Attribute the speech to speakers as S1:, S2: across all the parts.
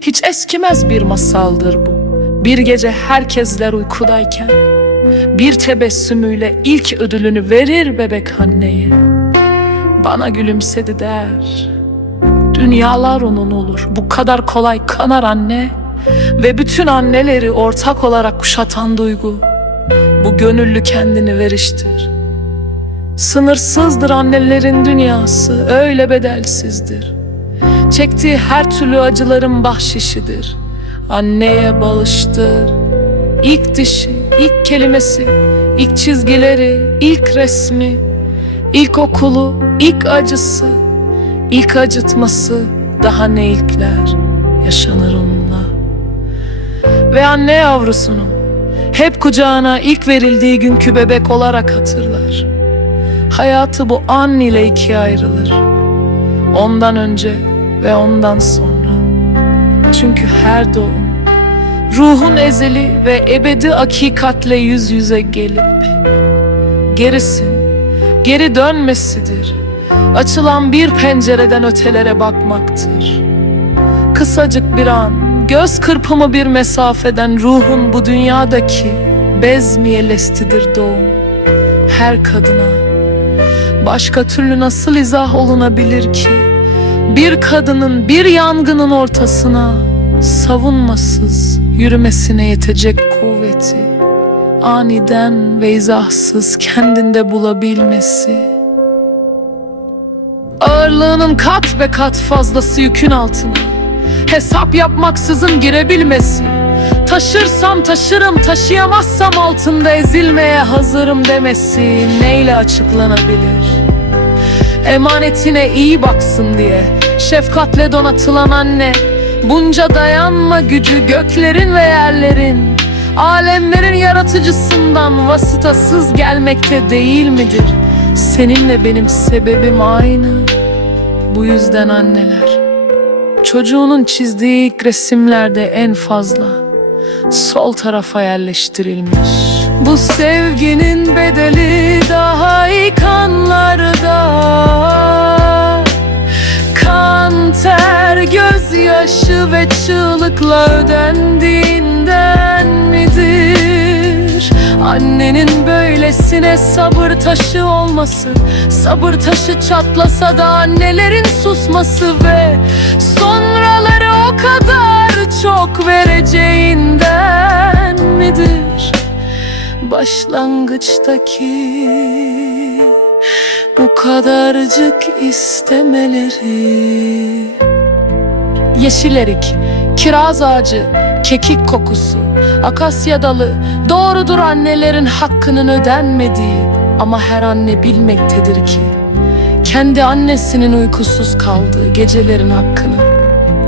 S1: Hiç eskimez bir masaldır bu. Bir gece herkesler uykudayken bir tebessümüyle ilk ödülünü verir bebek anneye. Bana gülümsedi der. Dünyalar onun olur. Bu kadar kolay kanar anne. Ve bütün anneleri ortak olarak kuşatan duygu. Bu gönüllü kendini veriştir. Sınırsızdır annelerin dünyası, öyle bedelsizdir. Çektiği her türlü acıların bahşişidir. Anneye bağıştır. İlk dişi, ilk kelimesi, ilk çizgileri, ilk resmi, ilk okulu, ilk acısı, ilk acıtması, daha ne ilkler yaşanır onunla. Ve anne yavrusunu hep kucağına ilk verildiği günkü bebek olarak hatırlar. Hayatı bu an ile ikiye ayrılır. Ondan önce ve ondan sonra. Çünkü her doğum ruhun ezeli ve ebedi hakikatle yüz yüze gelip gerisin, geri dönmesidir. Açılan bir pencereden ötelere bakmaktır. Kısacık bir an, göz kırpımı bir mesafeden ruhun bu dünyadaki bezmiyelestidir doğum. Her kadına Başka türlü nasıl izah olunabilir ki? Bir kadının bir yangının ortasına savunmasız yürümesine yetecek kuvveti aniden ve izahsız kendinde bulabilmesi ağırlığının kat be kat fazlası yükün altına hesap yapmaksızın girebilmesi Taşırsam taşırım, taşıyamazsam altında ezilmeye hazırım demesi neyle açıklanabilir? Emanetine iyi baksın diye şefkatle donatılan anne Bunca dayanma gücü göklerin ve yerlerin Alemlerin yaratıcısından vasıtasız gelmekte değil midir? Seninle benim sebebim aynı Bu yüzden anneler Çocuğunun çizdiği ilk resimlerde en fazla sol tarafa yerleştirilmiş. Bu sevginin bedeli daha iyi kanlarda. Çığlıkla ödendiğinden midir? Annenin böylesine sabır taşı olması Sabır taşı çatlasa da annelerin susması Ve sonraları o kadar çok vereceğinden midir? Başlangıçtaki bu kadarcık istemeleri Yeşil erik, kiraz ağacı, kekik kokusu, akasya dalı. Doğrudur annelerin hakkının ödenmediği. Ama her anne bilmektedir ki Kendi annesinin uykusuz kaldığı gecelerin hakkını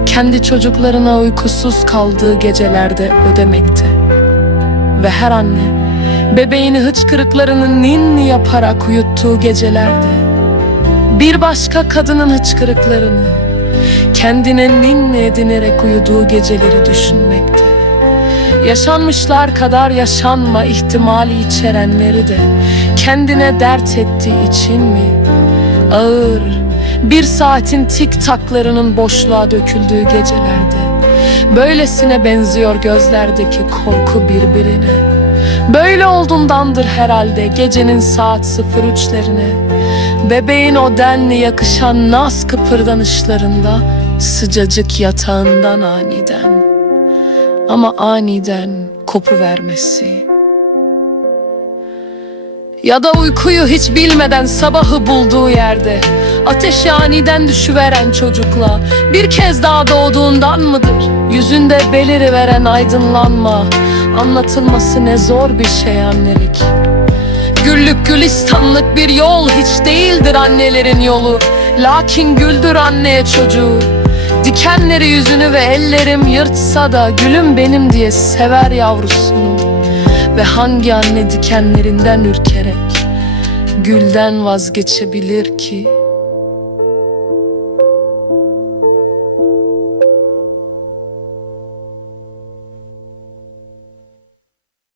S1: Kendi çocuklarına uykusuz kaldığı gecelerde ödemekte. Ve her anne bebeğini hıçkırıklarını ninni yaparak uyuttuğu gecelerde Bir başka kadının hıçkırıklarını kendine ninni edinerek uyuduğu geceleri düşünmekte. Yaşanmışlar kadar yaşanma ihtimali içerenleri de kendine dert ettiği için mi? Ağır, bir saatin tik taklarının boşluğa döküldüğü gecelerde. Böylesine benziyor gözlerdeki korku birbirine. Böyle olduğundandır herhalde gecenin saat 03'lerine. Bebeğin o denli yakışan naz kıpırdanışlarında Sıcacık yatağından aniden. Ama aniden kopu vermesi. Ya da uykuyu hiç bilmeden sabahı bulduğu yerde Ateşi aniden düşüveren çocukla Bir kez daha doğduğundan mıdır? Yüzünde beliriveren aydınlanma Anlatılması ne zor bir şey annelik Güllük gülistanlık bir yol hiç değildir annelerin yolu. Lakin güldür anneye çocuğu. Dikenleri yüzünü ve ellerim yırtsa da Gülüm benim diye sever yavrusunu. Ve hangi anne dikenlerinden ürkerek Gülden vazgeçebilir ki